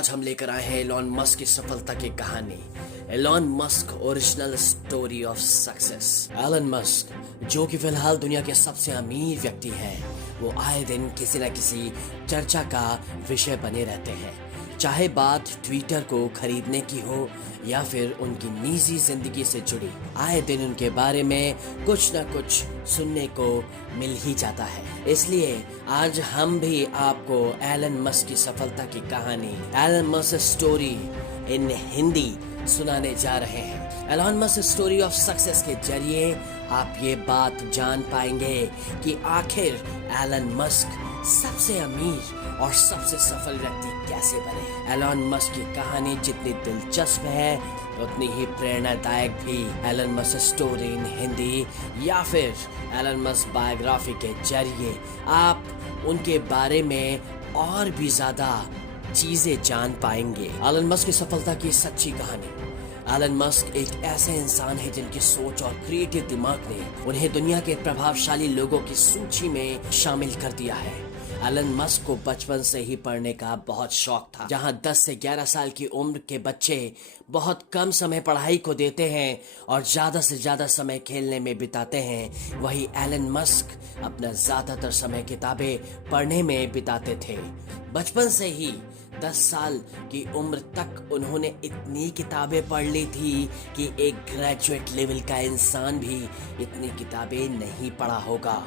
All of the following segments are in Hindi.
आज हम लेकर आए हैं एलॉन मस्क की सफलता की कहानी। Elon Musk original story of success. Elon Musk जो कि फिलहाल दुनिया के सबसे अमीर व्यक्ति हैं, वो आए दिन किसी न किसी चर्चा का विषय बने रहते हैं, चाहे बात ट्विटर को खरीदने की हो या फिर उनकी निजी जिंदगी से जुड़ी। आए दिन उनके बारे में कुछ न कुछ सुनने को मिल ही जाता है। इसलिए आज हम भी आपको एलन मस्क की सफलता की कहानी, Elon Musk story in Hindi सुनाने जा रहे हैं। Elon Musk story of success के जरिए आप ये बात जान पाएंगे कि आखिर एलन मस्क सबसे अमीर और सबसे सफल व्यक्ति कैसे बने। एलन मस्क की कहानी जितनी दिलचस्प है उतनी ही प्रेरणादायक भी। Elon Musk story in Hindi या फिर एलन मस्क बायोग्राफी के जरिए आप उनके बारे में और भी ज्यादा चीजें जान पाएंगे। एलन मस्क की सफलता की सच्ची कहानी। एलन मस्क एक ऐसे इंसान है जिनकी सोच और क्रिएटिव दिमाग ने उन्हें दुनिया के प्रभावशाली लोगों की सूची में शामिल कर दिया है। एलन मस्क को बचपन से ही पढ़ने का बहुत शौक था। जहां 10 से 11 साल की उम्र के बच्चे बहुत कम समय पढ़ाई को देते हैं और ज्यादा से ज्यादा समय खेलने में बिताते हैं, वही एलन मस्क अपना ज्यादातर समय किताबें पढ़ने में बिताते थे। बचपन से ही 10 साल की उम्र तक उन्होंने इतनी किताबें पढ़ ली थी कि एक ग्रेजुएट लेवल का इंसान भी इतनी किताबें नहीं पढ़ा होगा।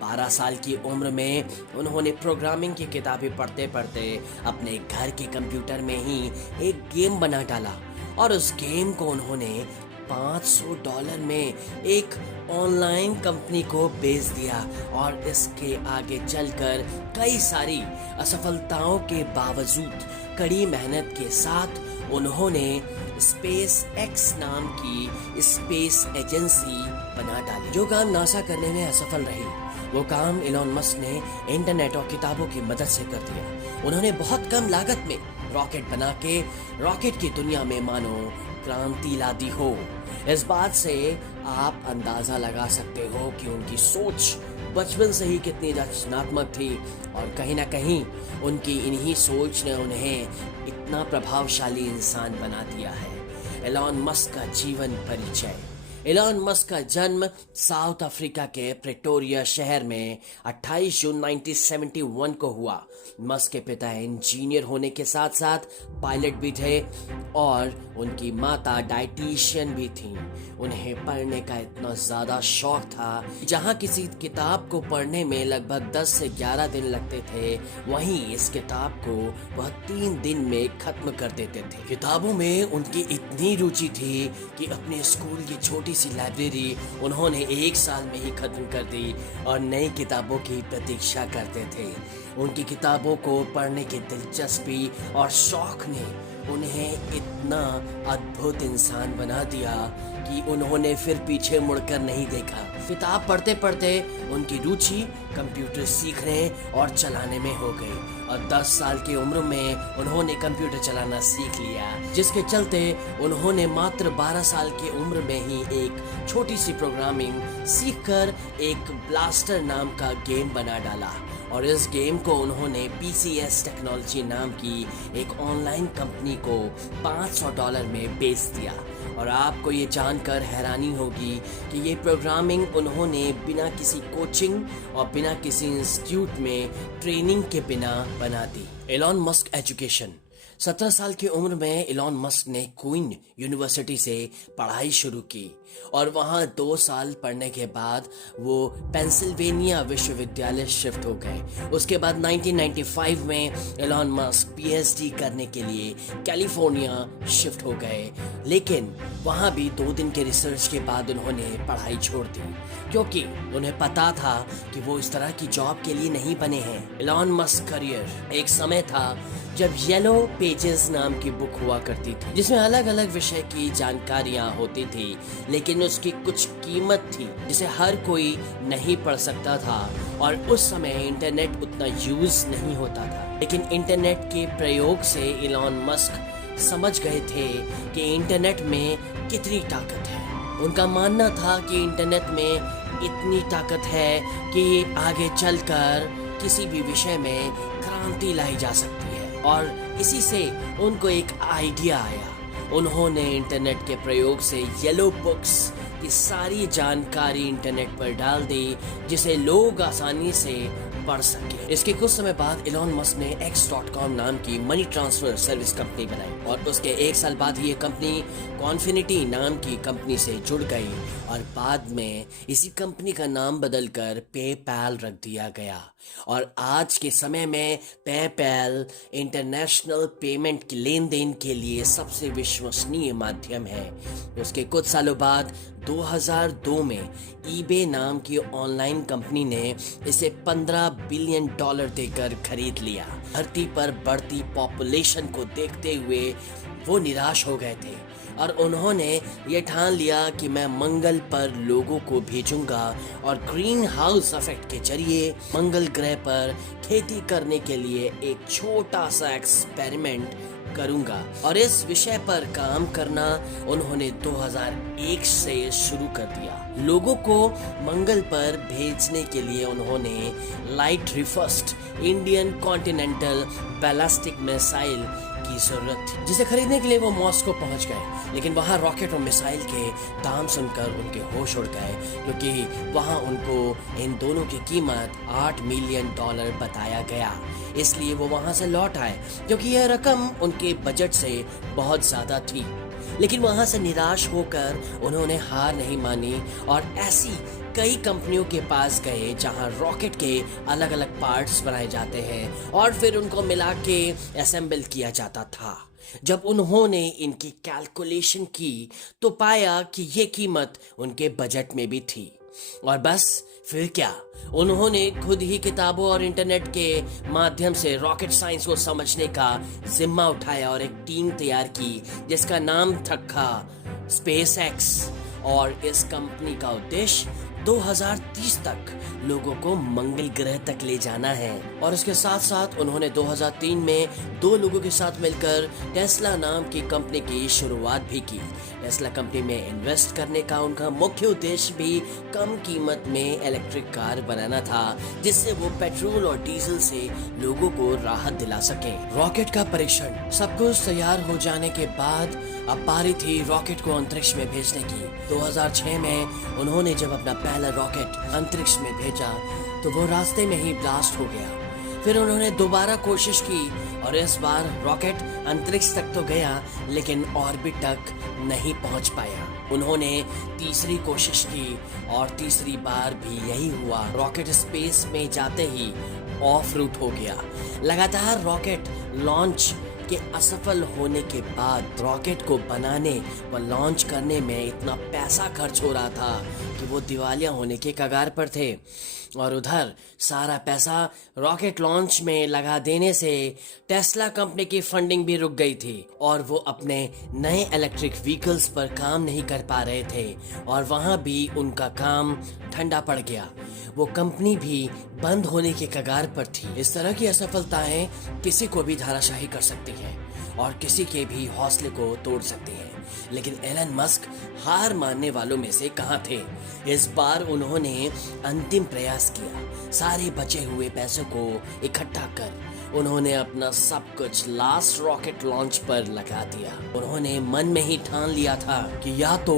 12 साल की उम्र में उन्होंने प्रोग्रामिंग की किताबें पढ़ते पढ़ते अपने घर के कंप्यूटर में ही एक गेम बना डाला और उस गेम को उन्होंने $500 में एक ऑनलाइन कंपनी को बेच दिया। और इसके आगे चलकर कई सारी असफलताओं के बावजूद कड़ी मेहनत के साथ उन्होंने स्पेस एक्स नाम की स्पेस एजेंसी बना डाली, जो काम नासा करने में असफल रही। वो काम एलन मस्क ने इंटरनेट और किताबों की मदद से कर दिया। उन्होंने बहुत कम लागत में रॉकेट बना के रॉकेट की दुनिया में मानो क्रांति ला दी हो। इस बात से आप अंदाजा लगा सकते हो कि उनकी सोच बचपन से ही कितनी रचनात्मक थी और कहीं ना कहीं उनकी इन्हीं सोच ने उन्हें इतना प्रभावशाली इंसान बना दिया है। एलन मस्क का जीवन परिचय। एलन मस्क का जन्म साउथ अफ्रीका के प्रेटोरिया शहर में 28 जून 1971 को हुआ। मस्क के पिता इंजीनियर होने के साथ साथ पायलट भी थे और उनकी माता डाइटिशियन भी थीं। उन्हें पढ़ने का इतना ज्यादा शौक था, जहां किसी किताब को पढ़ने में लगभग 10 से 11 दिन लगते थे, वहीं इस किताब को वह 3 दिन में खत्म कर देते थे। किताबों में उनकी इतनी रुचि थी कि अपने स्कूल की छोटी सी लाइब्रेरी उन्होंने 1 साल में ही खत्म कर दी और नई किताबों की प्रतीक्षा करते थे। उनकी किताबों को पढ़ने की दिलचस्पी और शौक ने उन्हें इतना अद्भुत इंसान बना दिया कि उन्होंने फिर पीछे मुड़कर नहीं देखा। किताब पढ़ते पढ़ते उनकी रुचि कंप्यूटर सीखने और चलाने में हो गई और 10 साल की उम्र में उन्होंने कंप्यूटर चलाना सीख लिया, जिसके चलते उन्होंने मात्र 12 साल की उम्र में ही एक छोटी सी प्रोग्रामिंग सीखकर एक ब्लास्टर नाम का गेम बना डाला और इस गेम को उन्होंने PCS टेक्नोलॉजी नाम की एक ऑनलाइन कंपनी को $500 में बेच दिया। और आपको ये जानकर हैरानी होगी कि ये प्रोग्रामिंग उन्होंने बिना किसी कोचिंग और बिना किसी इंस्टीट्यूट में ट्रेनिंग के बिना बना दी। Elon Musk education. 17 साल की उम्र में एलन मस्क ने क्वीन यूनिवर्सिटी से पढ़ाई शुरू की और वहां 2 साल पढ़ने के बाद वो पेंसिल्वेनिया विश्वविद्यालय शिफ्ट हो गए। उसके बाद 1995 में एलन मस्क PhD करने के लिए कैलिफोर्निया शिफ्ट हो गए, लेकिन वहां भी 2 दिन के रिसर्च के बाद उन्होंने पढ़ाई छोड़ दी, क्योंकि उन्हें पता था कि वो इस तरह की जॉब के लिए नहीं बने हैं। Elon Musk career. एक समय था जब येलो पेजेस नाम की बुक हुआ करती थी, जिसमें अलग अलग विषय की जानकारियां होती थी, लेकिन उसकी कुछ कीमत थी जिसे हर कोई नहीं पढ़ सकता था और उस समय इंटरनेट उतना यूज नहीं होता था। लेकिन इंटरनेट के प्रयोग से एलन मस्क समझ गए थे कि इंटरनेट में कितनी ताकत है। उनका मानना था कि इंटरनेट में इतनी ताकत है कि आगे चलकर किसी भी विषय में क्रांति लाई जा सकती है और इसी से उनको एक आइडिया आया। उन्होंने इंटरनेट के प्रयोग से येलो बुक्स की सारी जानकारी इंटरनेट पर डाल दी, जिसे लोग आसानी से पढ़ सके। इसके कुछ समय बाद एलन मस्क ने X.com नाम की मनी ट्रांसफर सर्विस कंपनी बनाई और उसके 1 साल बाद ये कंपनी कॉन्फिनिटी नाम की कंपनी से जुड़ गई और बाद में इसी कंपनी का नाम बदलकर पेपैल रख दिया गया। और आज के समय में पेपैल इंटरनेशनल पेमेंट के लेन देन के लिए सबसे विश्वसनीय माध्यम है। उसके कुछ सालों बाद 2002 में ईबे नाम की ऑनलाइन कंपनी ने इसे $15 बिलियन देकर खरीद लिया। धरती पर बढ़ती पॉपुलेशन को देखते हुए वो निराश हो गए थे और उन्होंने ये ठान लिया कि मैं मंगल पर लोगों को भेजूंगा और ग्रीन हाउस इफेक्ट के जरिए मंगल ग्रह पर खेती करने के लिए एक छोटा सा एक्सपेरिमेंट करूंगा। और इस विषय पर काम करना उन्होंने 2001 से शुरू कर दिया। लोगों को मंगल पर भेजने के लिए उन्होंने लाइट रिफर्स्ट इंडियन कॉन्टिनेंटल बैलिस्टिक मिसाइल की जरूरत थी, जिसे खरीदने के लिए वो मॉस्को पहुंच गए। लेकिन वहां रॉकेट और मिसाइल के दाम सुनकर उनके होश उड़ गए, क्योंकि वहां उनको इन दोनों की कीमत $8 मिलियन बताया गया। इसलिए वो वहां से लौट आए, क्योंकि यह रकम उनके बजट से बहुत ज्यादा थी। लेकिन वहां से निराश होकर उन्होंने हार नहीं मानी और ऐसी कई कंपनियों के पास गए जहां रॉकेट के अलग अलग पार्ट्स बनाए जाते हैं और फिर उनको मिला के असेंबल किया जाता था। जब उन्होंने इनकी कैलकुलेशन की तो पाया कि ये कीमत उनके बजट में भी थी। और बस फिर क्या, उन्होंने खुद ही किताबों और इंटरनेट के माध्यम से रॉकेट साइंस को समझने का जिम्मा उठाया और एक टीम तैयार की जिसका नाम रखा SpaceX। और इस कंपनी का उद्देश्य 2030 तक लोगों को मंगल ग्रह तक ले जाना है। और इसके साथ साथ उन्होंने 2003 में 2 लोगों के साथ मिलकर टेस्ला नाम की कंपनी की शुरुआत भी की। टेस्ला कंपनी में इन्वेस्ट करने का उनका मुख्य उद्देश्य भी कम कीमत में इलेक्ट्रिक कार बनाना था, जिससे वो पेट्रोल और डीजल से लोगों को राहत दिला सके। रॉकेट का परीक्षण सब कुछ तैयार हो जाने के बाद अब बारी थी रॉकेट को अंतरिक्ष में भेजने की। 2006 में उन्होंने जब अपना पहला रॉकेट अंतरिक्ष में भेजा तो वो रास्ते में ही ब्लास्ट हो गया। फिर उन्होंने दोबारा कोशिश की और इस बार रॉकेट अंतरिक्ष तक तो गया लेकिन ऑर्बिट तक नहीं पहुंच पाया। उन्होंने तीसरी कोशिश की और तीसरी बार भी यही हुआ। रॉकेट स्पेस में जाते ही ऑफ रूट हो गया। लगातार रॉकेट लॉन्च के असफल होने के बाद रॉकेट को बनाने व लॉन्च करने में इतना पैसा खर्च हो रहा था कि वो दिवालिया होने के कगार पर थे। और उधर सारा पैसा रॉकेट लॉन्च में लगा देने से टेस्ला कंपनी की फंडिंग भी रुक गई थी और वो अपने नए इलेक्ट्रिक व्हीकल्स पर काम नहीं कर पा रहे थे और वहां भी उनका काम ठंडा पड़ गया। वो कंपनी भी बंद होने के कगार पर थी। इस तरह की असफलताएं किसी को भी धाराशाही कर सकती हैं और किसी के भी हौसले को तोड़ सकती हैं। लेकिन एलन मस्क हार मानने वालों में से कहाँ थे। इस बार उन्होंने अंतिम प्रयास किया। सारे बचे हुए पैसों को इकट्ठा कर उन्होंने अपना सब कुछ लास्ट रॉकेट लॉन्च पर लगा दिया। उन्होंने मन में ही ठान लिया था कि या तो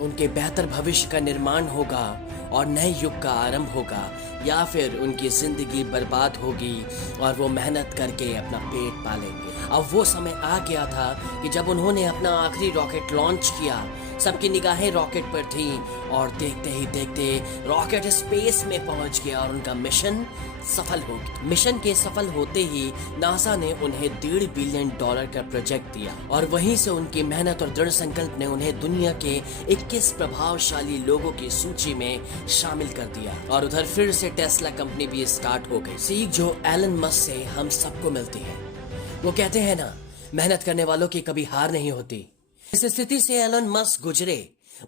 उनके बेहतर भविष्य का निर्माण होगा और नए युग का आरंभ होगा या फिर उनकी जिंदगी बर्बाद होगी और वो मेहनत करके अपना पेट पालेंगे। अब वो समय आ गया था कि जब उन्होंने अपना आखिरी रॉकेट लॉन्च किया, सबकी निगाहें रॉकेट पर थीं और देखते ही देखते रॉकेट स्पेस में पहुंच गया और उनका मिशन सफल हो गया। मिशन के सफल होते ही नासा ने उन्हें $1.5 बिलियन का प्रोजेक्ट दिया और वहीं से उनकी मेहनत और दृढ़ संकल्प ने उन्हें दुनिया के 21 प्रभावशाली लोगों की सूची में शामिल कर दिया। और उधर फिर से टेस्ला कंपनी भी स्टार्ट हो गई। सीख जो एलन मस्क से हम सबको मिलती है। वो कहते हैं ना, मेहनत करने वालों की कभी हार नहीं होती। इस स्थिति से एलन मस्क गुजरे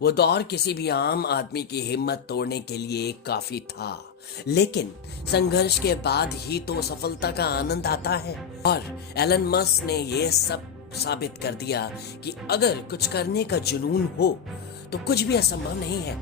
वो दौर किसी भी आम आदमी की हिम्मत तोड़ने के लिए काफी था। लेकिन संघर्ष के बाद ही तो सफलता का आनंद आता है। और एलन मस्क ने ये सब साबित कर दिया कि अगर कुछ करने का जुनून हो तो कुछ भी असंभव नहीं है।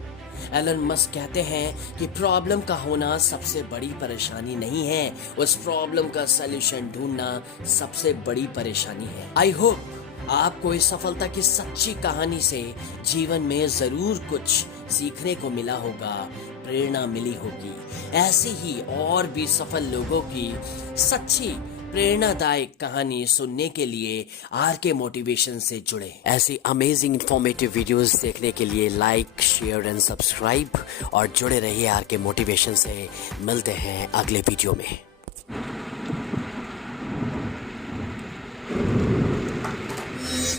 एलन मस्क कहते हैं कि प्रॉब्लम का होना सबसे बड़ी परेशानी नहीं है, उस प्रॉब्लम का सलूशन ढूंढना सबसे बड़ी परेशानी है। आई होप आपको इस सफलता की सच्ची कहानी से जीवन में जरूर कुछ सीखने को मिला होगा, प्रेरणा मिली होगी। ऐसी ही और भी सफल लोगों की सच्ची प्रेरणादायक कहानी सुनने के लिए आर के मोटिवेशन से जुड़े। ऐसी अमेजिंग इंफॉर्मेटिव वीडियोस देखने के लिए लाइक, शेयर एंड सब्सक्राइब और जुड़े रहिए आर के मोटिवेशन से। मिलते हैं अगले वीडियो में।